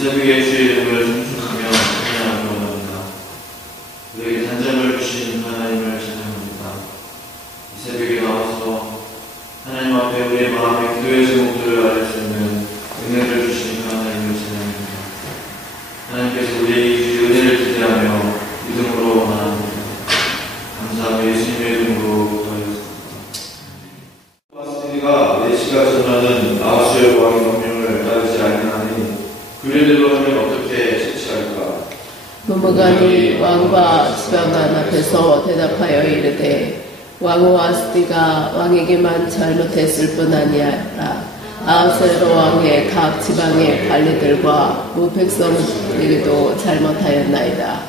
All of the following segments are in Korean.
새벽에 주의 이름을 송축하며 찬양하기 원합니다. 우리에게 단잠을 주신 하나님을 찬양합니다. 이 새벽에 나와서 하나님 앞에 우리의 마음의 기도의 제목들을 알릴 수 있는 은혜를 주신 하나님을 찬양합니다. 하나님께서 우리에게 주신 은혜를 기대하며 믿음으로 원합니다. 감사하며 예수님의 이름으로 기도하였습니다. 바스티가 내시가 전하는 아하수의 왕의 명령을 따르지 아니하니 그대로 하면 어떻게 채취할까? 무무간이 왕과 지방관 앞에서 대답하여 이르되 왕후 아스티가 왕에게만 잘못했을 뿐 아니라 아하수에로 왕의 각 지방의 관리들과 무백성에게도 잘못하였나이다.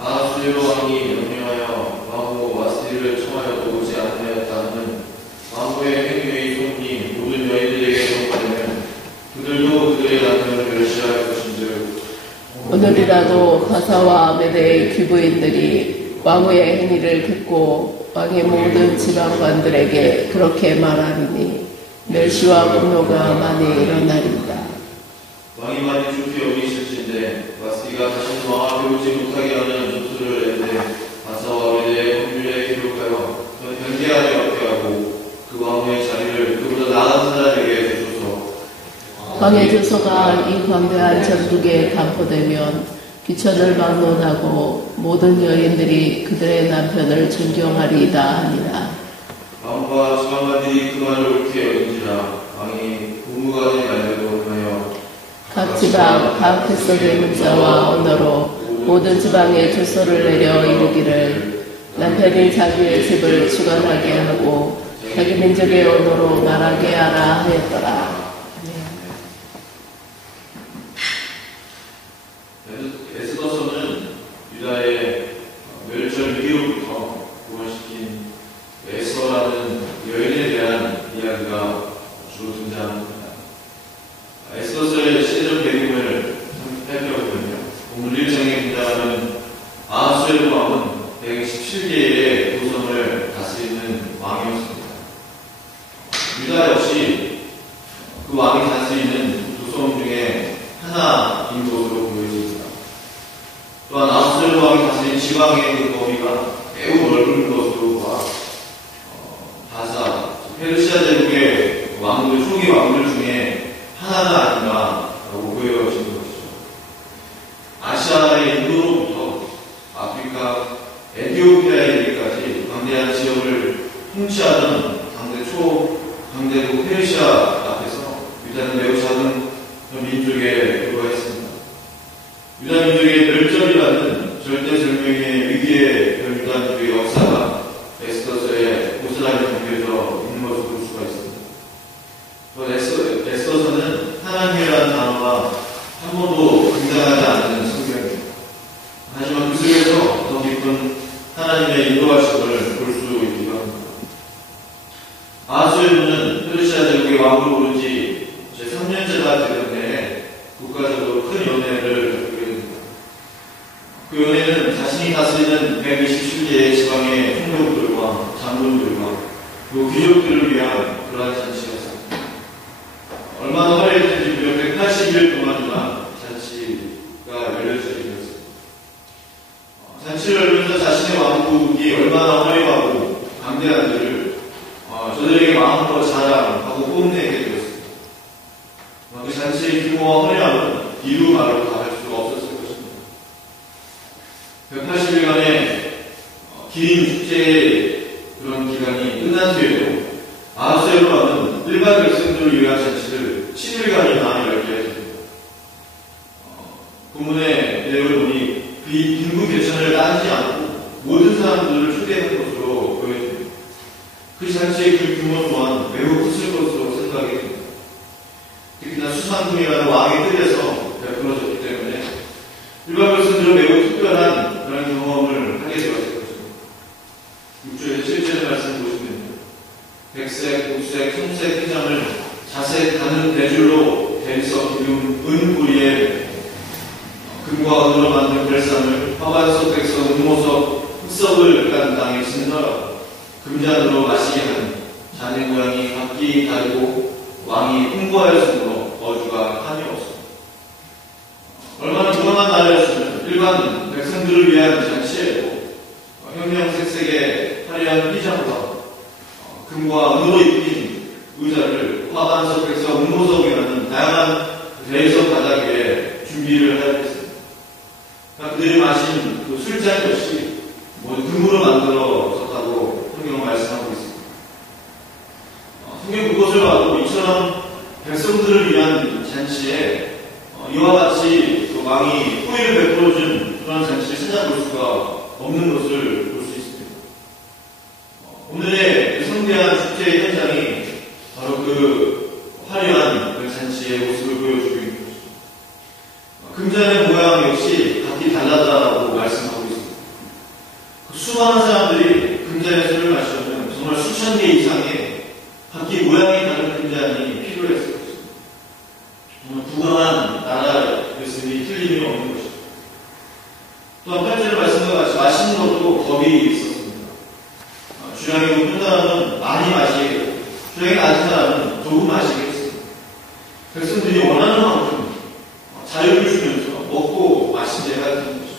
아하수에로 왕이 명령하여 왕후 아스티를 청하여도 오지 않으였다는 왕후의 행위의 손이 모든 여인들에게 전파되면 그들도 그들의 남편을 멸시할 것인즉 오늘이라도 가사와 메대의 귀부인들이 왕후의 행위를 듣고 왕의 모든 지방관들에게 그렇게 말하리니 멸시와 분노가 많이 일어나리이다. 왕이 많이 좋게 여기실진데 바스티가 다시 왕 앞에 오지 못하게 하는 조수를 내되 가사와 메대의 법률에 기록하여 변개하여 얻게 하고 그 왕후의 자리를 그보다 나은 사람에게 주소서. 왕의 주소가 이 광대한 전국에 반포되면 귀천을 막론하고 모든 여인들이 그들의 남편을 존경하리이다 하니라. 왕과 지방관들이 그 말을 옳게 여긴지라 왕이 국무관의 말대로 하여 각 지방 각 백성의 문자와 언어로 모든 지방에 주소를 내려 이르기를 남편이 자기의 집을 주관하게 하고 자기 민족의 언어로 말하게 하라 하였더라. 에스더서는 유다의 멸절 이후부터 구원시킨 에스더라는 여인에 대한 이야기가 주로 등장합니다. 에스더서의 시대적 배경을 살펴보면요, 오늘 1장에 등장하는 아하수에로 왕은 117개의 도성을 다스리는 왕이었습니다. 유다 역시 그 왕이 다스리는 도성 중에 하나인 것으로 보여집니다. 또한 아하수에로 왕이 다스린 지방의 그 범위가 매우 넓은 것으로 봐 바사, 페르시아 제국의 왕들, 초기 왕들 중에 하나가 아닌가라고 보여지는 것이죠. 아시아의 인도로부터 아프리카, 에티오피아에 이르기까지 광대한 지역을 통치하던 강대국 페르시아 앞에서 유다는 매우 작은 민족에 불과했습니다. 유다 민족의 멸절이라는 절대절명의 위기에 유다 민족의 역사가 에스더서에 고스란히 담겨져 있는 것을 볼 수가 있습니다. 에스더서는 하나님이라는 단어가 한 번도 등장하지 않는 성경입니다. 하지만 그 속에서 더 깊은 하나님의 인도하심을 볼 수 있기도 합니다. 아하수에로는 페르시아 제국의 왕으로 오른 지 3년째가 되던 해에 국가적으로 큰 연회를 갖게 됩니다. 그 연회는 자신이 다스리는 127개의 지방의 총독들과 장군들과 그 귀족들을 위한 그러한 잔치였습니다. 얼마나 화려했는지 무려 180일 동안이나 잔치가 열려지게 되었습니다. 잔치를 열면서 자신의 왕국이 얼마나 화려하고 강대한지를 저들에게 마음껏 자랑하고 뽐내게 되었습니다. 그 잔치의 규모와 화려함은 이루 말로 다 할 수가 없었을 것입니다. 180일간의 긴 축제의 그런 기간이 끝난 뒤에도 아하수에로 왕은 일반 백성들을 위한 잔치를 7일간이나 열게 했습니다. 본문의 내용을 보니 그 빈부 개천을 따지지 않고 모든 사람들을 초대한 것으로 보여집니다. 그 잔치의 그 규모 또한 매우 크실 것으로 생각이 됩니다. 특히나 수상궁이라는 왕의 뜻에서 베풀어졌기 때문에 일반 백성들은 매우 특별한 그런 경험을 하게 되었을 것입니다. 6절의 7절의 말씀 보시면요, 백색, 녹색, 청색 휘장을 자색 가는 대줄로 대리석 기둥 은구리에 금과 은으로 만든 별상을 화반석, 백석, 은모석, 흑석을 깐 땅에 신설하고 금잔으로 마시게 하니 잔의 모양이 각기 다르고 왕이 홍보하였으므로 어주가 한이 없습니다. 화려한 대리석 바닥에 준비를 하였습니다. 그들이 마신 그 술잔 역시 금으로 만들어졌다고 성경은 말씀하고 있습니다. 성경 그것을 봐도 이처럼 백성들을 위한 잔치에 이와 같이 왕이 호의를 베풀어준 그런 잔치를 찾아볼 수가 없는 것을 볼 수 있습니다. 오늘의 성대한 축제의 현장이 바로 그 화려한 그 잔치의 모습을 보여주고 있는 것입니다. 금잔의 모양 역시 각기 달라다라고 말씀하고 있습니다. 수많은 사람들이 금잔의 술을 마시려면 정말 수천 개 이상의 각기 모양이 다른 금잔이 필요했을 것입니다. 정말 부강한 나라였으니 틀림이 없는 것입니다. 또한 8절 말씀과 같이 마시는 것도 법이 있었습니다. 주량이 높은 사람은 많이 마시겠고 주량이 낮은 사람은 조금 마시겠습니다. 백성들이 원하는 만큼 자유를 주면서 먹고 마시게 하는 것입니다.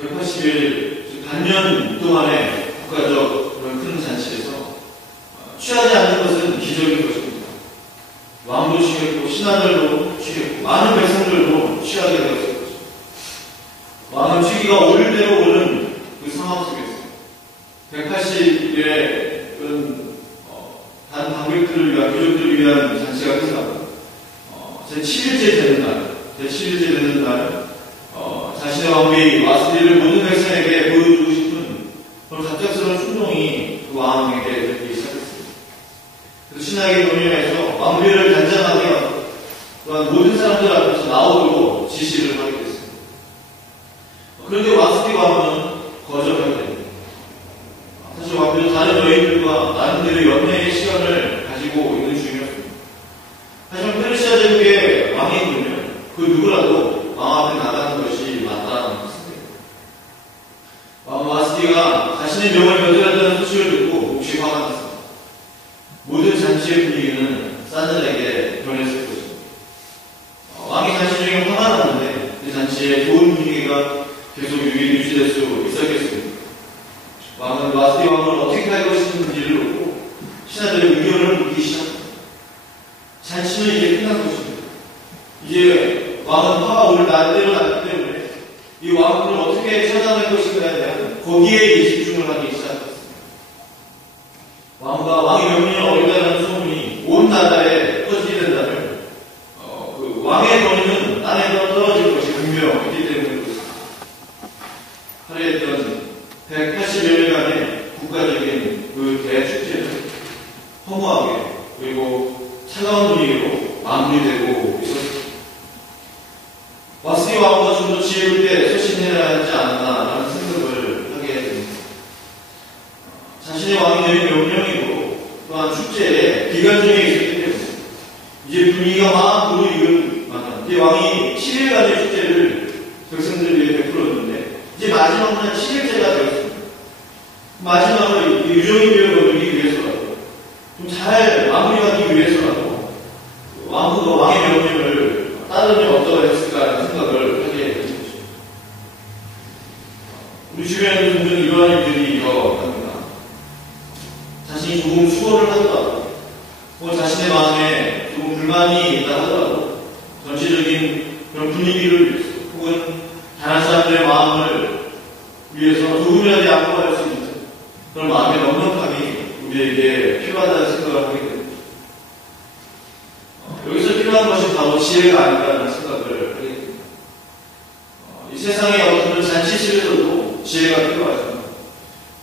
180일, 즉 반년 동안의 국가적 그런 큰 잔치에서 취하지 않는 것은 기적인 것입니다. 왕도 취했고 신하들도 취했고 많은 백성들도 취하게 되었을 것입니다. 왕은 취기가 오일대로 오른 그 상황 속에서 180일의 그런 단 방백들을 위한 귀족들을 위한 잔치가 끝나고 제7일째 되는 날 자신의 왕비 와스디를 모든 백성에게 보여주고 싶은 그런 갑작스러운 충동이 그 왕에게 들기 시작했습니다. 그래서 신하에게 명령해서 왕비를 단장하게 하고 또한 모든 사람들 앞에서 나오도록 지시를 하게 됐습니다. 그런데 와스디 왕은 거절하게 됩니다. 사실 왕비는 다른 여인들과 나름대로 연애의 시간을 가지고 있는 중이었습니다. 하지만 페르시아 제국의 왕이 되면 그 누구라도 왕 앞에 나가는 것이 맞다는 것입니다. 왕 와스디가 자신의 명을 거절한다는 소식을 듣고 몹시 화가 났습니다. 모든 잔치의 분위기는 싸늘하게 변했을 것입니다. 왕이 잔치 중에 화가 났는데 그 잔치에 좋은 분위기가 계속 유지될 수 있었겠습니다. 왕은 와스디 왕을 어떻게 할 것인지를 놓고 신하들의 의견을 묻기 시작합니다. 잔치는 이제 끝난 것입니다. 이제 왕은 화가 오를 날대로 났기 때문에 이 왕을 어떻게 찾아낼 것인가에 대한 거기에 집중을 하기 시작했습니다. 왕과 왕의 명령을 어긴다는 소문이 온 나라에 퍼지게 된다면 그 왕의 권위는 땅에서 떨어질 것이 분명했기 때문에 그렇습니다. 화려했던 180여일간의 국가적인 그 대축제는 허무하게 그리고 차가운 분위기로 마무리되고 있었습니다. 와스디 왕보다 좀 더 지혜롭게 소신해야 하지 않나라는 생각을 하게 됩니다. 자신의 왕이 내린 명령이고 또한 축제에 기간중에 있었기 때문에 이제 분위기가 막 무르익은 만한 이 왕이 7일간의 축제를 백성들 위해 베풀었는데 이제 마지막 날 7일째가 되었습니다. 마지막을 유종의미를 거두기 위해서라도 좀 잘 마무리하기 위해서라도 왕의 명령을 따르면 어떠했을까라는 생각을 하게 되는 것입니다. 우리 주변에 종종 이러한 일들이 일어납니다. 자신이 조금 수고를 하더라도 혹은 자신의 마음에 조금 불만이 있다 하더라도 전체적인 그런 분위기를 위해서 혹은 다른 사람들의 마음을 위해서 조금이라도 양보할 수 있는 그런 마음의 넉넉함이 우리에게 필요하다는 생각을 하게 됩니다. 여기서 필요한 것이 바로 지혜가 아닌가라는 생각을 하게 됩니다. 이 세상의 어떤 잔치실에서도 지혜가 필요하지만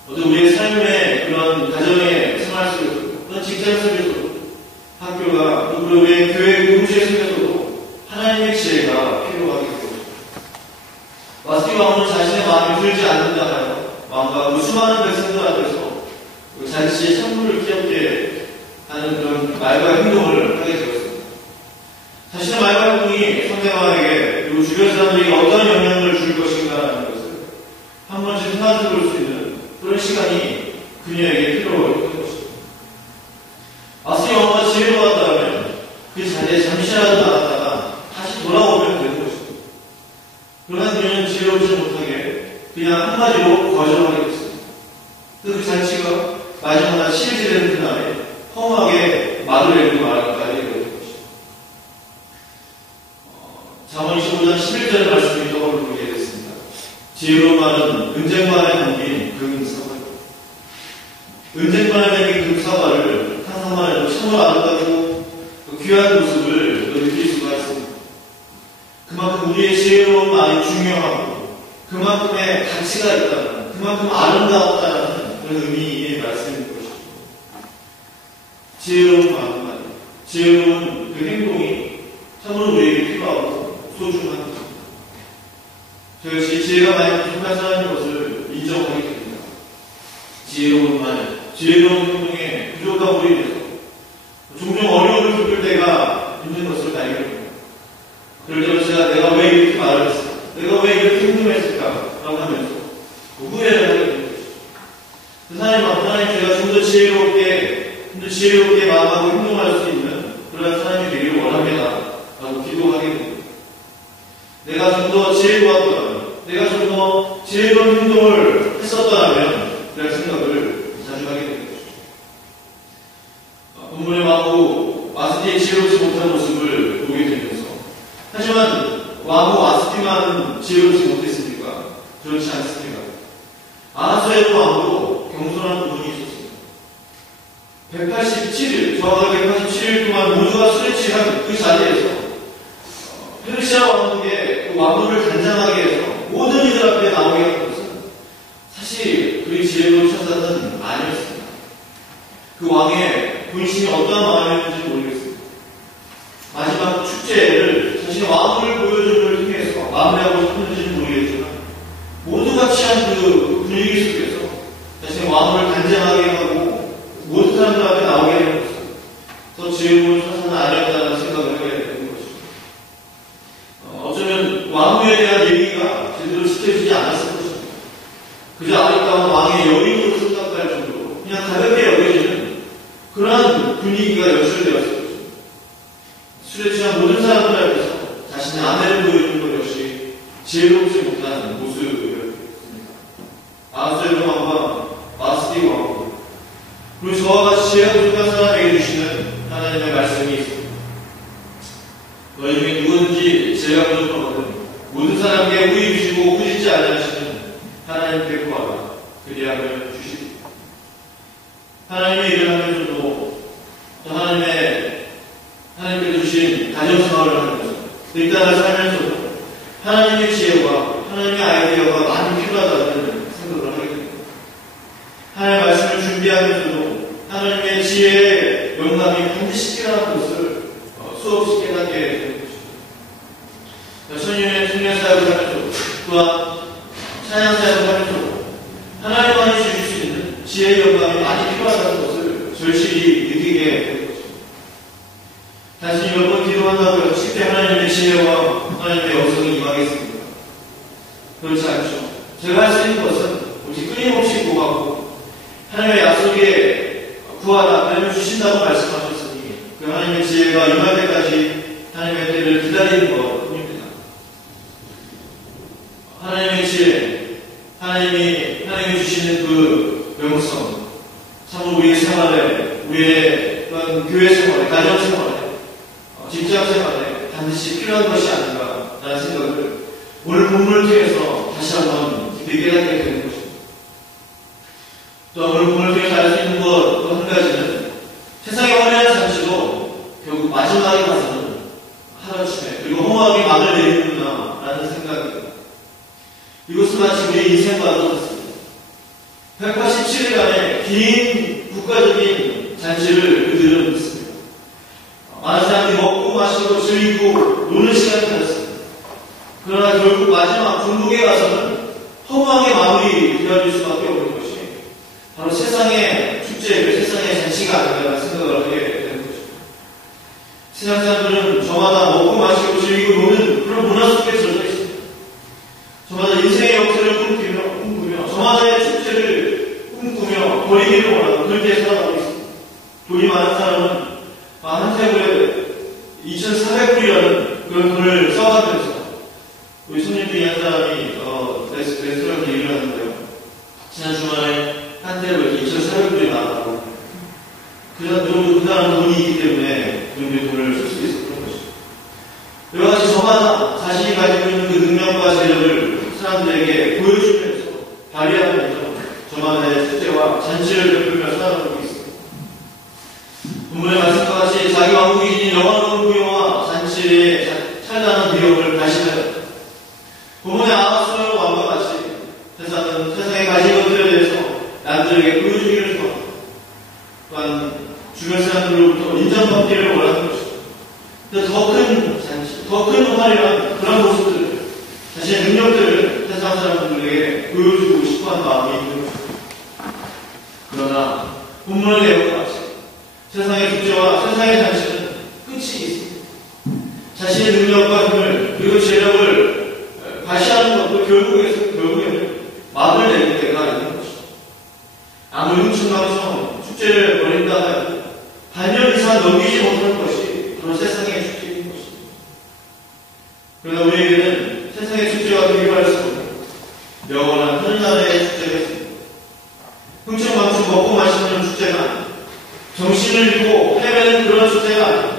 어떤 우리의 삶의 그런 가정의 생활 속에서도 어떤 직장 속에서도 학교가 또 우리의 교회 공동체 속에서도 하나님의 지혜가 필요하게 됩니다. 와스디 왕은 자신의 마음이 들지 않는다 하여 왕과 그 수많은 백성들 앞에서 그 잔치의 선물을 귀엽게 하는 그런 말과 행동을 하게 되었습니다. 자신의 말과 행동이 상대방에게 그리고 주변 사람들에게 어떤 영향을 줄 것인가라는 것을 한 번쯤 생각해 볼 수 있는 그런 시간이 그녀에게 필요했던 것입니다. 와스디 왕과 지혜로웠다면 그 자리에 잠시라도 나갔다가 다시 돌아오면 되는 것입니다. 그러나 그녀는 지혜롭지 못하게 그냥 한마디로 거절하게 됐습니다. 그 잔치가 마지막 날 7일째 되는 그날에 허무하게 말을 내고 말까지 되는 것입니다. 잠언 25장 11절 말씀이 떠오르게 됐습니다. 지혜로운 말은 은쟁반에 담긴 금사과입니다. 은쟁반에 담긴 금사과를 탄산만 해도 참으로 아름답고 귀한 모습을 느낄 수가 있습니다. 그만큼 우리의 지혜로운 말이 중요하고 그만큼의 가치가 있다는, 그만큼 아름다웠다는 그런 의미의 말씀인 것이죠. 지혜로운 말, 지혜로운 그 행동이 참으로 우리에게 필요하고 소중한 것입니다. 저 역시 지혜가 많이 부족한 사람인 것을 인정하게 됩니다. 지혜로운 말, 지혜로운 행동에 부족한 우리에 대해서 종종 어려움을 겪을 때가 있는 것을 알게 됩니다. 그럴 때는 제가 내가 왜 이렇게 말을 했을까? 내가 왜 이렇게 행동했을까? 라고 하면서 후회를 하게 됩니다. 하나님, 제가 좀 더 지혜롭게 마음하고 행동할 수 있는 그런 사람이 되기를 원합니다. 라고 기도하게 됩니다. 내가 좀 더 지혜로웠더라면, 내가 좀 더 지혜로운 행동을 했었더라면, 그런 생각을 자주 하게 됩니다. 본문의 왕후 와스티의 지혜롭지 못한 모습을 보게 되면서, 하지만 왕후 와스티만 지혜롭지 못했습니까? 그렇지 않습니다. 아하수에로 왕도 경솔한 부분이 있었습니다. 187일, 정확하게 187일 동안 모두가 술에 취한 그 자리에서 페르시아 왕국의 그 왕후를 단장하게 해서 모든 이들 앞에 나오게 한 것은 사실 그의 지혜로운 처사는 아니었습니다. 그 왕의 본심이 어떠한 마음이었는지 모르겠습니다. 마지막 축제를 자신의 왕후를 보여주는 통해서 마무리하고 싶은지는 모르겠지만 모두가 취한 그 분위기 속에서 자신의 왕후를 단장하게 하고 모든 사람들 앞에 나오게 하는 것은 더 지혜로운 처사는 아니었다는 생각을 하게 되는 것입니다. 어쩌면 왕후에 대한 얘기가 제대로 지켜지지 않았을 것입니다. 그저 아리따운 왕의 여인으로 생각할 정도로 그냥 가볍게 여겨지는 그러한 분위기가 연출되었을 것입니다. 술에 취한 모든 사람들 앞에서 자신의 아내를 보여주는 것 역시 지혜롭지 못한 모습이었습니다. 아하수에로 왕과 와스티 왕후, 그리고 저와 같이 지혜가 부족한 사람에게 주시는 하나님의 말씀이 있습니다. 너희 중에 누구든지 지혜가 부족하거든 모든 사람에게 후히 주시고 꾸짖지 아니하시는 하나님께 구하라. 그리하면 주시리라. 하나님의 일을 하면서도 하나님께 주신 가정생활을 하면서 일단을 살면서도 하나님의 지혜와 하나님의 아이디어가 많이 필요하다는 생각을 하게 됩니다. 하나님의 말씀을 준비하면서도 하나님의 지혜의 영감이 반드시 필요한 것을 수없이 깨닫게 되는 것입니다. 천년의 청년 사역을 하면서도 또한 찬양 사역을 하면서도 하나님만이 주실 수 있는 지혜의 영감이 많이 필요하다는 것을 절실히 느끼게 되는 것입니다. 단순히 몇 번 기도한다고 해서 쉽게 하나님의 지혜와 하나님의 영성이 임하겠습니다. 그렇지 않죠. 제가 할 수 있는 것은 오직 끊임없이 구하고 하나님의 약속에 구하라 그러면 주신다고 말씀하셨으니 그 하나님의 지혜가 임할 때까지 하나님의 때를 기다리는 것 뿐입니다. 하나님의 지혜, 하나님이 주시는 그 영성, 참 우리의 생활에, 우리의 교회 생활에, 가정 생활에, 직장 생활에 반드시 필요한 것이 아닌가라는 생각을 오늘 본문을 통해서 다시 한번 깊이 깨닫게 되는 것입니다. 또 오늘 본문을 통해서 알 수 있는 것 또 한 가지는 세상의 화려한 잔치도 결국 마지막에 가서는 하루아침에 그리고 허무하게 막을 내리는구나라는 생각입니다. 이것은 마치 우리 인생과도 같습니다. 187일간의 긴 국가적인 잔치를 그들은 했습니다. 많은 사람들이 먹고 마시고 즐기고 노는 시간이 되었습니다. 그러나 결국 마지막 중국에 가서는 허무하게 마무리 되어질 수밖에 없는 것이 바로 세상의 축제, 세상의 잔치가 아닌가라는 생각을 하게 되는 것입니다. 세상 사람들은 저마다 먹고 마시고 즐기고 노는 그런 문화 속에 들어져 있습니다. 저마다 인생의 역사를 꿈꾸며 저마다의 축제를 꿈꾸며 버리기를 원하고 그렇게 살아가고 있습니다. 돈이 많은 사람은 한 세골에 2,400불이라는 그런 돈을 써가면서 우리 손님 중에 한 사람이 레스토랑에서 일을 하는데요. 지난 주말에 한 테이블에 2,400불이 나왔다고. 그 사람 돈이 있기 때문에 그 정도의 돈을 쓸 수 있었던 것이죠. 이와 같이 저마다 자신이 가지고 있는 그 능력과 재력을 사람들에게 보여주면서 발휘하면서 저마다의 축제와 잔치를 베풀며 살아가고 있습니다. 본문의 말씀과 같이 자기 왕국이 지닌 영화로운 부여와 잔치의 찬란한 비용을 다시하여 본문의 아하스 왕과 같이 세상에 가진 것들에 대해서 남들에게 보여주기를 좋아합니다. 또한 주변 사람들로부터 인정받기를 원하는 것입니다. 더 큰 잔치, 더 큰 화려한 그런 모습들을, 자신의 능력들을 세상 사람들에게 보여주고 싶어하는 마음이 있는 것입니다. 그러나 본문의 내용과 같이 세상의 축제와 세상의 잔치는 끝이 있습니다. 자신의 능력과 힘을 그리고 재력을 과시하는 것도 결국에는 막을 내릴 때가 있는 것입니다. 아무리 훔친방처럼 축제를 벌인다 하여도 반년 이상 넘기지 못하는 것이 바로 세상의 축제인 것입니다. 그러나 우리에게는 세상의 축제와 비교할 수 없는 영원한 하늘나라의 축제가 있습니다. 훔친방처럼 먹고 마시는 축제가 아닙니다. 정신을 잃고 헤매는 그런 축제가 아닙니다.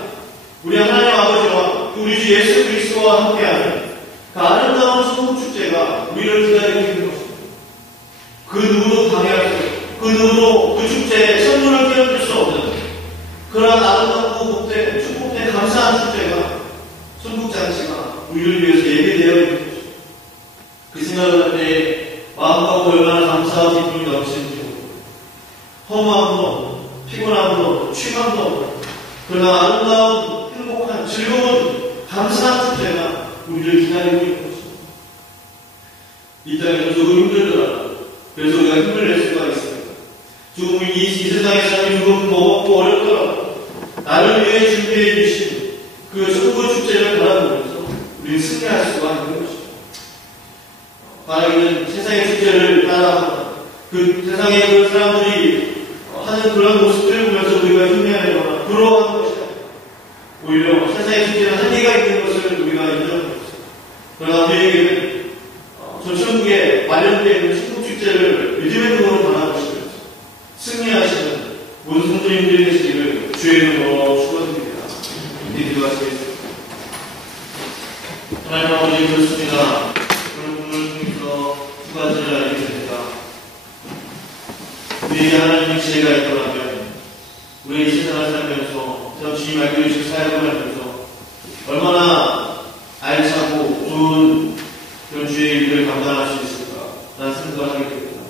우리 하나님 아버지와 우리 주 예수 그리스도와 함께하는 그 아름다운 천국 축제가 우리를 기다리고 있는 것입니다. 그 누구도 방해할 수 없고 그 누구도 그 축제에 선물을 끼얹을 수 없는 그러한 아름답고 복된 축복된 감사한 축제가 천국잔치가 우리를 위해서 예비되어 있는 것입니다. 그 생각을 할 때 마음과 얼마나 감사와 기쁨이 넘치는지 모릅니다. 허무함도 없고 피곤함도 없고 취감도 없고 그러나 아름다운 행복한 즐거운 감사한 축제가 우리를 기다리고 있는 것입니다. 이 땅에서 조금 힘들더라도 그래서 우리가 힘을 낼 수가 있습니다. 조금 이 세상의 삶이 조금 버겁고 어렵더라도 나를 위해 준비해 주신 그 천국 축제를 바라보면서 우리는 승리할 수가 있는 것입니다. 바라기는 세상의 축제를 따라하거나 그 세상의 그 사람들이 하는 그런 모습들을 보면서 우리가 힘내거나 부러워하는 것이 아니라 오히려 세상의 축제는 한계가 있는 것을 우리가 인정하는 것입니다. 그러나 우리에게는 저 천국에 마련되어 있는 천국 축제를 믿음의 눈으로 바라보시면서 승리하시는 모든 성도님들이 되시기를 주의 이름으로 축원드립니다. 이제 기도하시겠습니다. 하나님 아버지 그렇습니다. 오늘 본문을 통해서 두 가지를 알게 됩니다. 우리에게 하나님의 지혜가 있더라면 우리 이 세상을 살면서 주님 맡겨주신 사역을 하면서 얼마나 알차고 좋은 그런 주의 일을 감당할 수 있을까 라는 생각을 하게 됩니다.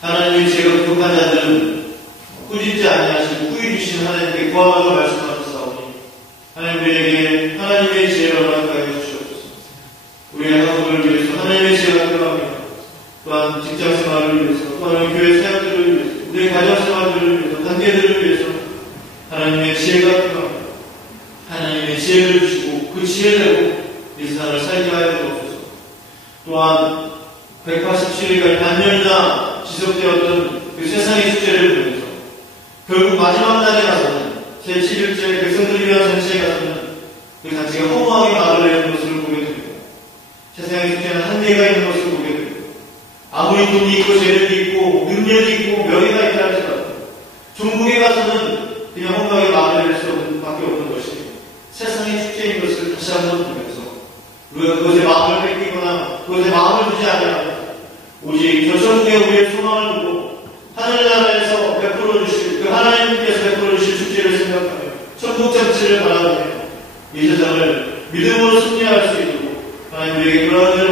하나님의 지혜가 부족한 자들은 꾸짖지 아니하시고 후히 주신 하나님께 구하라고 말씀하셨사오니 하나님 우리에게 하나님의 지혜를 허락하여 주시옵소서. 우리의 학업을 위해서 하나님의 지혜가 필요합니다. 또한 직장생활을 위해서 또한 교회 사역들을 위해서 우리의 가정생활들을 위해서 관계들을 위해서 하나님의 지혜가 필요합니다. 하나님의 지혜를 주시고 그 지혜대로 이 세상을 살게 하여 주옵소서. 또한 187일까지 반년이나 지속되었던 그 세상의 축제를 보면서 결국 마지막 날에 가서는 제7일째 백성들을 위한 잔치에 가서는 그 잔치가 허무하게 마무리되는 것을 보게 됩니다. 세상의 축제는 한계가 있는 것을 보게 됩니다. 아무리 돈이 있고 재력이 있고 능력이 있고 명예가 있다 할지라도 종국에 가서는 그냥 허무하게 마무리될 수 없는 밖에 없는 것이 세상의 축제인 것을 다시 한번 보면서 우리가 그것에 마음을 뺏기거나 그것에 마음을 두지 않으면 오직 저 천국에 우리의 소망을 두고 하늘나라에서 베풀어 주실 그 하나님께서 베풀어 주실 축제를 생각하며 천국 잔치를 바라보며 이 세상을 믿음으로 승리할 수 있도록 하나님 우리에게 그러한 일을